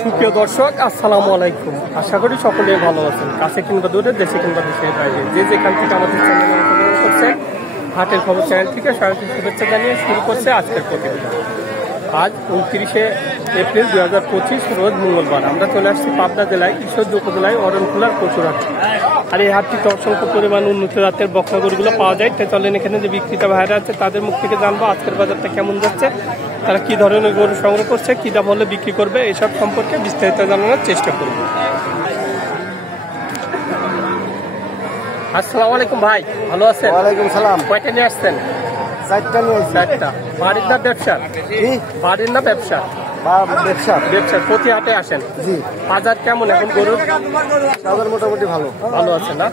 সুপ্রিয় দর্শক, আসসালামু আলাইকুম। আশা করি সকলে ভালো আছেন। কাছে কিংবা দূরে, দেশে কিংবা দেশের বাইরে, যে যেখান থেকে আমাদের চ্যানেল অনুসরণ করছেন, হাটের খবর চ্যানেল থেকে সরাসরি শুভেচ্ছা জানিয়ে শুরু করছে আজকের প্রতিবেদন। আজ 29শে এপ্রিল 2025 রোজ মঙ্গলবার। আমরা চলে আসছি পাবনা জেলায় ঈশ্বরদী উপজেলায় অরণখোলার প্রচুর হাট। আর এই হাটটিতে অসংখ্য পরিমাণ উন্নত জাতের বকনা গরুগুলো পাওয়া যায়। তাই চলেন এখানে যে বিক্রেতা ভাইরা আছে তাদের মুখ থেকে জানবো আজকের বাজারটা কেমন যাচ্ছে, তারা কি ধরনের গরু সংগ্রহ করছে, কি দাম হলে বিক্রি করবে, এসব সম্পর্কে বিস্তারিত জানানোর চেষ্টা করব। আসসালামু আলাইকুম ভাই, ভালো আছেন? ওয়ালাইকুম সালাম। কয়টা নিয়ে আসছেন? 4টা নিয়ে আসছি। 4টা। বাড়ির না ব্যবসা? বাড়ির না ব্যবসা? ব্যবসা। ব্যবসা। প্রতি হাটে আসেন? জি। বাজার কেমন এখন গরুর? বাজার মোটামুটি ভালো। ভালো আছে না?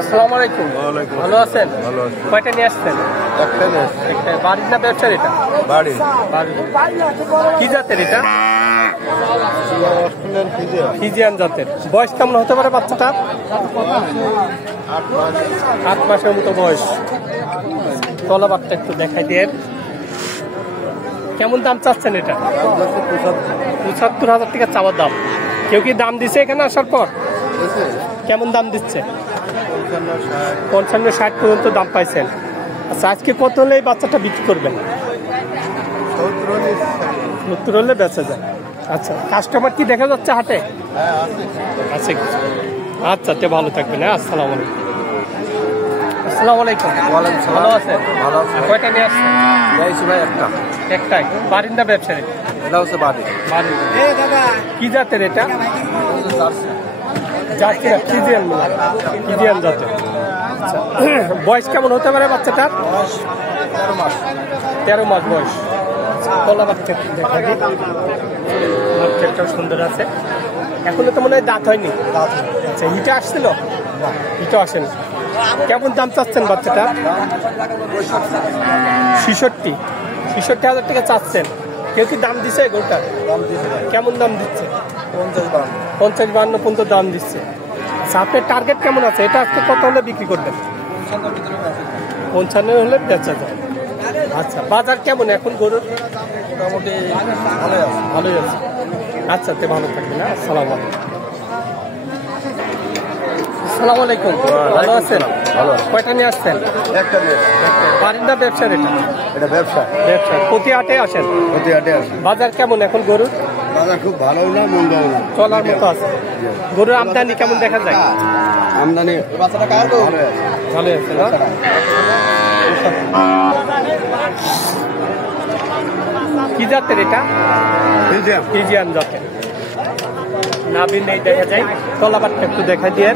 আসসালামু আলাইকুম। ভালো আছেন? কয়টা নিয়ে আসছেন? একটা। বাড়ির না ব্যবসার? এটা বাড়ি। কি জাতের এটা? ফিজিয়ান জাতের। বয়স কেমন হতে পারে বাচ্চাটার? 8 মাসের মতো বয়স। তলা বাচ্চা একটু দেখাই দিয়ে। কেমন দাম চাচ্ছেন এটা? 75,000 টাকা চাওয়ার দাম। কেউ কি দাম দিচ্ছে এখানে আসার পর? কেমন দাম দিচ্ছে? 55-60 পর্যন্ত দাম পাইছেন। আচ্ছা, আজকে কত হলে এই বাচ্চাটা বিক্রি করবেন? 70 হলে বেচা যায়। আচ্ছা, কাস্টমার কি দেখা যাচ্ছে হাটে? আছে। আচ্ছা, তে ভালো থাকবেন। হ্যাঁ, আসসালামু আলাইকুম। আসসালামু আলাইকুম। ভালো আছেন? ভালো আছে। কয়টা নিয়ে আসছেন? ভাই একটা। একটাই। বাড়ির না ব্যবসায়ী? এটা হচ্ছে বাড়ি। কি জাতের এটা? জার্সি না, ফিজিয়ান জাতের। আচ্ছা, বয়স কেমন হতে পারে বাচ্চাটার? 13 মাস বয়স। কলা বাচ্চা দেখা দিই। বাচ্চাটাও সুন্দর আছে। এখনো তো মনে হয় দাঁত হয়নি। আচ্ছা, হিটে আসছিল? হিটে আসেনি। কেমন দাম চাচ্ছেন বাচ্চাটা? 66,000 টাকা চাচ্ছেন। কেউ কি দাম দিচ্ছে গরুটার? কেমন দাম দিচ্ছে? 50-52 পর্যন্ত দাম দিচ্ছে। আচ্ছা, আপনার টার্গেট কেমন আছে? এটা আজকে কত হলে বিক্রি করবেন? 55 হলে বেচা যায়। আচ্ছা, বাজার কেমন এখন গরুর? মোটামুটি ভালোই আছে। আচ্ছা, তে ভালো থাকবেন। আসসালামু আলাইকুম। আসসালামু আলাইকুম। ভালো আছেন? ভালো। কয়টা নিয়ে আসছেন? একটা নিয়ে। বাড়ির না ব্যবসার? এটা ব্যবসা। ব্যবসা। প্রতি হাটে আসেন? প্রতি হাটে আছে। বাজার কেমন এখন গরুর? বাজার খুব ভালো না, মন্দও না, চলার মতো আছে। গরুর আমদানি কেমন দেখা যায়? আমদানি ভালো আছে না? কি জাতের এটা? ফিজিয়ান জাতের। নাভিন নেই দেখা যায়। তলাবারটা একটু দেখা দিয়ে।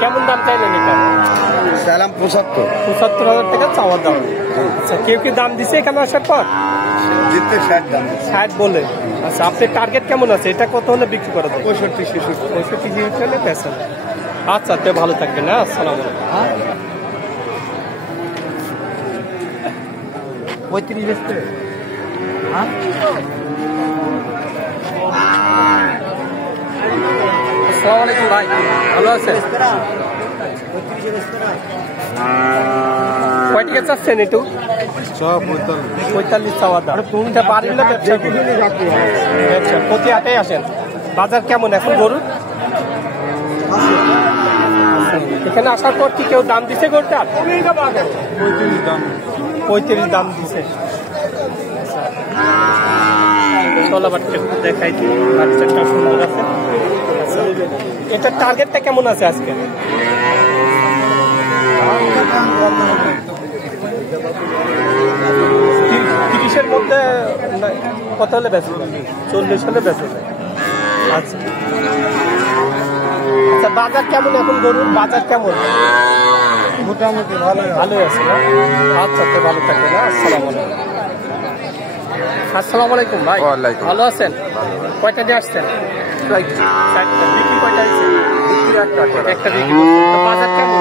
কেমন দাম চাইলেন এটা? সালাম 75,000 টাকা চাওয়ার দাম। আচ্ছা, কেউ কি দাম দিছে এখানে আসার পর? 60 বলে। আচ্ছা, আপনার টার্গেট কেমন আছে? এটা কত হলে বিক্রি করা যায়? 65 হলে বেচা। আচ্ছা, তো ভালো থাকবেন। হ্যাঁ, আসসালামু আলাইকুম। 35 বেচতে। আসসালামু আলাইকুম ভাই, ভালো আছেন? কয় টাকা চাচ্ছেন একটু? 45 চাওয়া দাম। এটা বাড়ির না ব্যবসা? ব্যবসা। প্রতি হাটেই আসেন। বাজার কেমন এখন গরুর? এখানে আসার পর কি কেউ দাম দিছে গরুটা? 35 দাম দিছে। তলাবাটটা একটু দেখাই দিই, বাচ্চাটা সুন্দর আছে। এটা টার্গেটটা কেমন আছে আজকে? 30-এর মধ্যে কত হলে বেঁচে যাবে? 40 হলে বেঁচে যায়। আচ্ছা আচ্ছা, বাজার কেমন এখন গরুর? বাজার কেমন? মোটামুটি ভালো। ভালোই আছে না? আচ্ছা, তো ভালো থাকবে না। আসসালামু আলাইকুম ভাই। ওয়ালাইকুম। ভালো আছেন? কয়টা দিয়ে আসছেন? 4টা। বিক্রি কয়টা হয়েছে? একটা বিক্রি করছেন। তো বাজার কেমন?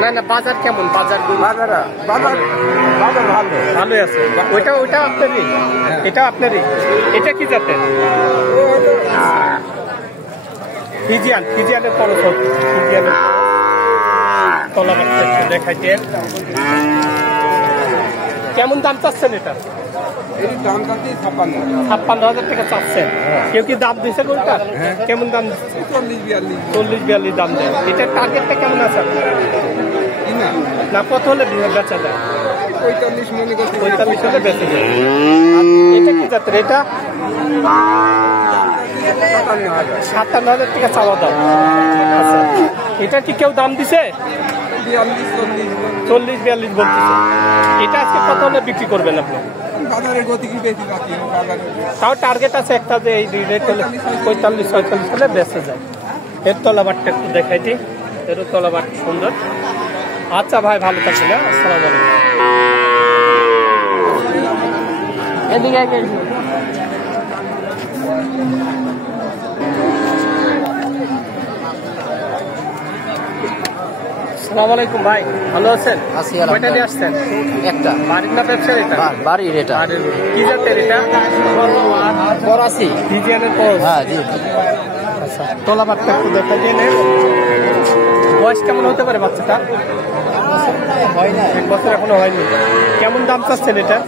না না, বাজার কেমন? বাজার ভালোই আছে। ওইটা আপনারই? এটা আপনারই? এটা কি জাতের? ফিজিয়ানের খরচ হচ্ছে। ফিজিয়ানের তলাবাটটা একটু দেখাই দেন। কেমন দাম চাচ্ছেন এটা? 56,000 টাকা চাচ্ছেন। কেউ কি দাম দিচ্ছে কোনটা? কেমন দাম দিচ্ছে? 40-42 দাম দেয়। এটার টার্গেটটা কেমন আছে আপনার? না, কত হলে বেচা যায়? 45 হলে বেচে যায়। এটা কি জাতের? এটা 57,000 টাকা চাওয়া দাম। আচ্ছা, এটা কি কেউ দাম দিছে? 40-42 বলতেছে। এটা আজকে কত হলে বিক্রি করবেন আপনি? তাও টার্গেট আছে একটা, যে এই রেট হলে 45-46 হলে বেঁচে যায়। এর তলাবাটটা একটু দেখাই দিই। এর তলাবাট সুন্দর। আচ্ছা ভাই, ভালো থাকবেন। আসসালামু আলাইকুম। এদিকে আসসালামু আলাইকুম ভাই, ভালো আছেন? কয়টা দিয়ে আসছেন? একটা বাড়ির না ব্যবসার? এটা বাড়ির। এটা বাড়ির। কি জাতের এটা? করাছি। ফিজিয়ানের খরচ। হ্যাঁ জি। আচ্ছা, তলাবাটটা একটু দেখা দিয়ে নেন। বয়স কেমন হতে পারে বাচ্চাটা? হয় না। 1 বছর এখনো হয়নি। কেমন দাম চাচ্ছেন এটা?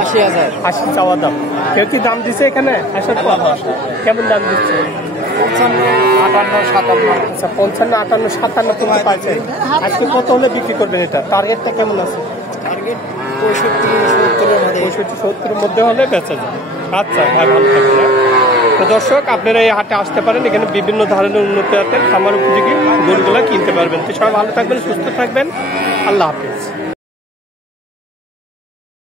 80,000। 80 চাওয়া দাম। কেউ কি দাম দিছে এখানে আসার পর? কেমন দাম দিচ্ছে? 55, 57। আচ্ছা, 55, 58, 57 পর্যন্ত পাইছেন। আজকে কত হলে বিক্রি করবেন এটা? টার্গেটটা কেমন আছে? টার্গেট 65-70-এর মধ্যে হলে বেচা যায়। আচ্ছা ভাই, ভালো থাকবেন। তো দর্শক, আপনারা এই হাটে আসতে পারেন। এখানে বিভিন্ন ধরনের উন্নত জাতের খামার উপযোগী গরুগুলা কিনতে পারবেন। তো সবাই ভালো থাকবেন, সুস্থ থাকবেন। আল্লাহ হাফিজ।